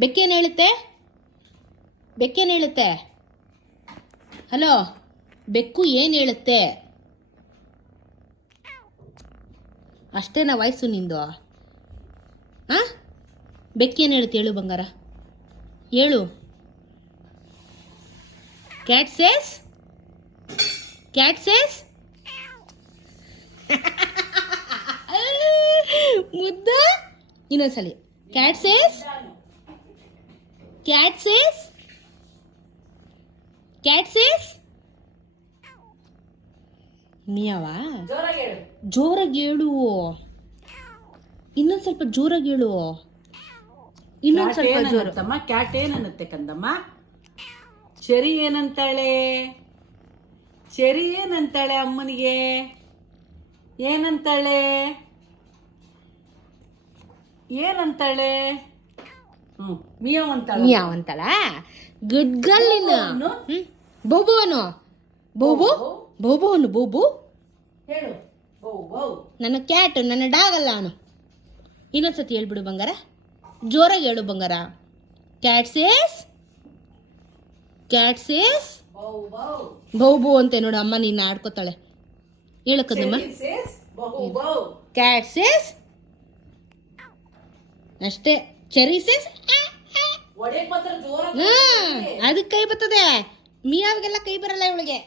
ಬೆಕ್ಕೇನು ಹೇಳುತ್ತೆ? ಬೆಕ್ಕೇನು ಹೇಳುತ್ತೆ? ಹಲೋ, ಬೆಕ್ಕು ಏನು ಹೇಳುತ್ತೆ? ಅಷ್ಟೇನಾ ವಾಯ್ಸು ನಿಂದು? ಹಾಂ, ಬೆಕ್ಕೇನು ಹೇಳುತ್ತೆ ಹೇಳು ಬಂಗಾರ, ಹೇಳು. Cat says, cat says. ಮುದ್ದ ಇನ್ನೊಂದ್ಸಲಿ. Cat says, cat says, cat says. ಮಿಯಾವಾ? ಜೋರಾಗಿ ಹೇಳು. ಇನ್ನೊಂದ್ ಸ್ವಲ್ಪ ಜೋರಾಗಿ ಹೇಳು. ಇನ್ನೊಂದ್ ಸ್ವಲ್ಪ ಜೋರ. ಕ್ಯಾಟ್ ಏನನ್ನುತ್ತೆ ಕಂದಮ್ಮ? ಚೆರಿ ಏನಂತಾಳೆ? ಚೆರಿ ಏನಂತಾಳೆ ಅಮ್ಮನಿಗೆ? ಏನಂತಾಳೆ? ಏನಂತಾಳೆ? ಮಿಯಾವ್ ಅಂತಾಳೆ. ಮಿಯಾವ್ ಅಂತಾಳ? ಗುಡ್ ಗರ್ಲ್ ಇನ್ನು. ಬೋಬು ಅನು, ಬೋಬು ಬೋಬು ಅನು, ಬೋಬು ಹೇಳು. ನನ್ನ ಕ್ಯಾಟ್, ನನ್ನ ಡಾಗ್ ಅಲ್ಲ ಅವನು. ಇನ್ನೊಂದ್ಸತಿ ಹೇಳ್ಬಿಡು ಬಂಗಾರ, ಜೋರಾಗಿ ಹೇಳು ಬಂಗಾರ. Cat says, cat says. ಬಹು ಅಂತೆ ನೋಡು ಅಮ್ಮ, ನೀನು ಆಡ್ಕೋತಾಳೆ. ಹೇಳಕ್ಕದಮ್ಮ. ಕ್ಯಾಟ್ ಸೇಸ್ ಅಷ್ಟೇ. ಚೆರಿ ಸೇಸ್ ಅದಕ್ಕೆ ಕೈ ಬರ್ತದೆ, ಮಿಯಾವಿಗೆಲ್ಲ ಕೈ ಬರಲ್ಲ ಇವಳಿಗೆ.